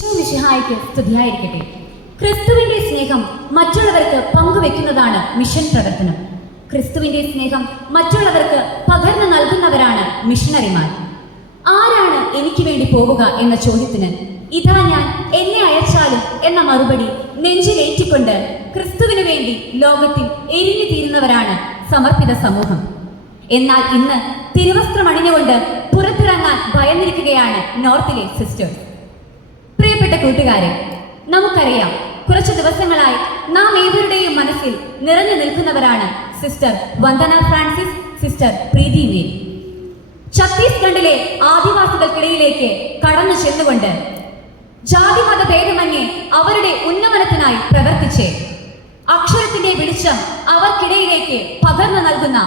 മിശിഹായ്ക്ക് സ്തുതിയായിരിക്കട്ടെ. ക്രിസ്തുവിന്റെ സ്നേഹം മറ്റുള്ളവർക്ക് പങ്കുവെക്കുന്നതാണ് മിഷൻ പ്രവർത്തനം. ക്രിസ്തുവിന്റെ സ്നേഹം മറ്റുള്ളവർക്ക് പകർന്നു നൽകുന്നവരാണ് മിഷണറിമാർ. ആരാണ് എനിക്ക് വേണ്ടി പോവുക എന്ന ചോദ്യത്തിന് ഇതാ ഞാൻ, എന്നെ അയച്ചാലും എന്ന മറുപടി നെഞ്ചിലേറ്റിക്കൊണ്ട് ക്രിസ്തുവിന് വേണ്ടി ലോകത്തിൽ എരിഞ്ഞു തീരുന്നവരാണ് സമർപ്പിത സമൂഹം. എന്നാൽ ഇന്ന് തിരുവസ്ത്രം അണിഞ്ഞുകൊണ്ട് പുറത്തിറങ്ങാൻ ഭയന്നിരിക്കുകയാണ് നോർത്തിലെ സിസ്റ്റേഴ്സ്. പ്രിയപ്പെട്ട കൂട്ടുകാരെ, നമുക്കറിയാം, കുറച്ചു ദിവസങ്ങളായി നാം ഏവരുടെയും മനസ്സിൽ നിറഞ്ഞു നിൽക്കുന്നവരാണ് സിസ്റ്റർ വന്ദന ഫ്രാൻസിസ്, സിസ്റ്റർ പ്രീതി മേരി. ഛത്തീസ്ഗഡിലെ ആദിവാസികൾക്കിടയിലേക്ക് കടന്നു ചെന്നുകൊണ്ട് ജാതിമത ഭേദമന്യേ അവരുടെ ഉന്നമനത്തിനായി പ്രവർത്തിച്ച് അക്ഷരത്തിന്റെ വെളിച്ചം അവർക്കിടയിലേക്ക് പകർന്നു നൽകുന്ന,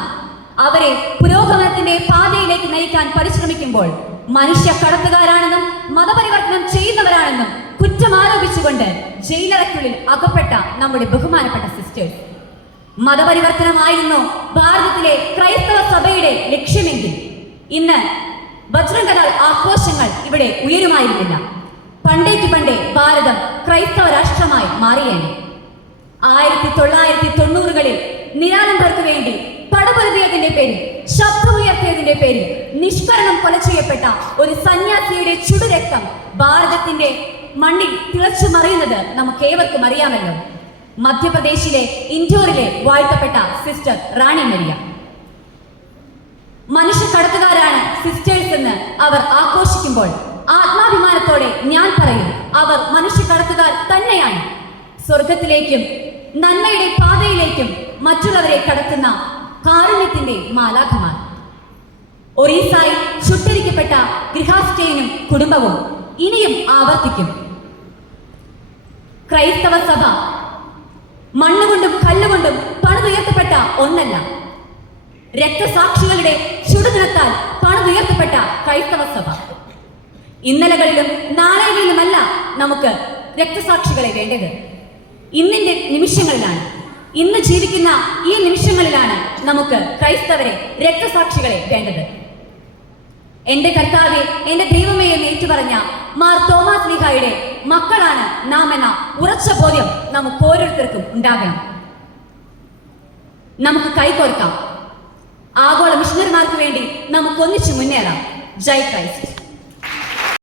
അവരെ പുരോഗമനത്തിന്റെ പാതയിലേക്ക് നയിക്കാൻ പരിശ്രമിക്കുമ്പോൾ മനുഷ്യ കടത്തുകാരാണെന്നും മതപരിവർത്തനം ചെയ്യുന്നവരാണെന്നും കുറ്റമാരോപിച്ചുകൊണ്ട് ജയിലറയ്ക്കുള്ളിൽ അകപ്പെട്ട നമ്മുടെ ബഹുമാനപ്പെട്ട സിസ്റ്റേഴ്സ്. മതപരിവർത്തനമായിരുന്നു ഭാരതത്തിലെ ക്രൈസ്തവ സഭയുടെ ലക്ഷ്യമെങ്കിൽ ഇന്ന് ബജ്രംഗദൾ ആഘോഷങ്ങൾ ഇവിടെ ഉയരുമായിരുന്നില്ല. പണ്ടേ ഭാരതം ക്രൈസ്തവ രാഷ്ട്രമായി മാറിയേനെ. 1990കളിൽ നിരാലംബർക്ക് വേണ്ടി പടപൊരുതിയതിന്റെ പേരിൽ, ശബ്ദമുയർത്തിയതിന്റെ പേരിൽ നിഷ്കരണം കൊല ചെയ്യപ്പെട്ട ഒരു സന്യാസിയുടെ ചുടുരക്തം ഭാരതത്തിന്റെ മണ്ണിൽ തിളച്ചു മറിയുന്നത് നമുക്കേവർക്കും അറിയാമല്ലോ. മധ്യപ്രദേശിലെ ഇൻഡോറിലെ വാഴ്ത്തപ്പെട്ട സിസ്റ്റർ റാണി മരിയ. മനുഷ്യ കടത്തുകാരാണ് സിസ്റ്റേഴ്സ് എന്ന് അവർ ആഘോഷിക്കുമ്പോൾ ആത്മാഭിമാനത്തോടെ ഞാൻ പറയും, അവർ മനുഷ്യ കടത്തുകാർ തന്നെയാണ്. സ്വർഗത്തിലേക്കും നന്മയുടെ പാതയിലേക്കും മറ്റുള്ളവരെ കടത്തുന്ന കാരുണ്യത്തിന്റെ മാലാഖമാർ. ഒറീസായിൽ ചുട്ടരിക്കപ്പെട്ട ഗൃഹാസ്റ്റേനും കുടുംബവും ഇനിയും ആവർത്തിക്കും. ക്രൈസ്തവ സഭ മണ്ണുകൊണ്ടും കല്ലുകൊണ്ടും പണിതുയർത്തപ്പെട്ട ഒന്നല്ല. രക്തസാക്ഷികളുടെ ചുടുനിണത്താൽ പണിതുയർത്തപ്പെട്ട ക്രൈസ്തവ സഭ. ഇന്നലകളിലും നാളെകളിലുമല്ല നമുക്ക് രക്തസാക്ഷികളെ വേണ്ടത്. ഇന്നിന്റെ നിമിഷങ്ങളിലാണ്, ഇന്ന് ജീവിക്കുന്ന ഈ നിമിഷങ്ങളിലാണ് നമുക്ക് ക്രൈസ്തവരെ, രക്തസാക്ഷികളെ വേണ്ടത്. എന്റെ കർത്താവെ, എന്റെ ദൈവമേ എന്ന് ഏറ്റുപറഞ്ഞ മാർ തോമാസ് ലീഹായുടെ മക്കളാണ് നാം എന്ന ഉറച്ച ബോധ്യം നമുക്ക് ഓരോരുത്തർക്കും ഉണ്ടാകണം. നമുക്ക് കൈകോർക്കാം. ആഗോള മിഷണറിമാർക്ക് വേണ്ടി നമുക്ക് ഒന്നിച്ചു മുന്നേറാം. ജയ് ക്രൈസ്റ്റ്.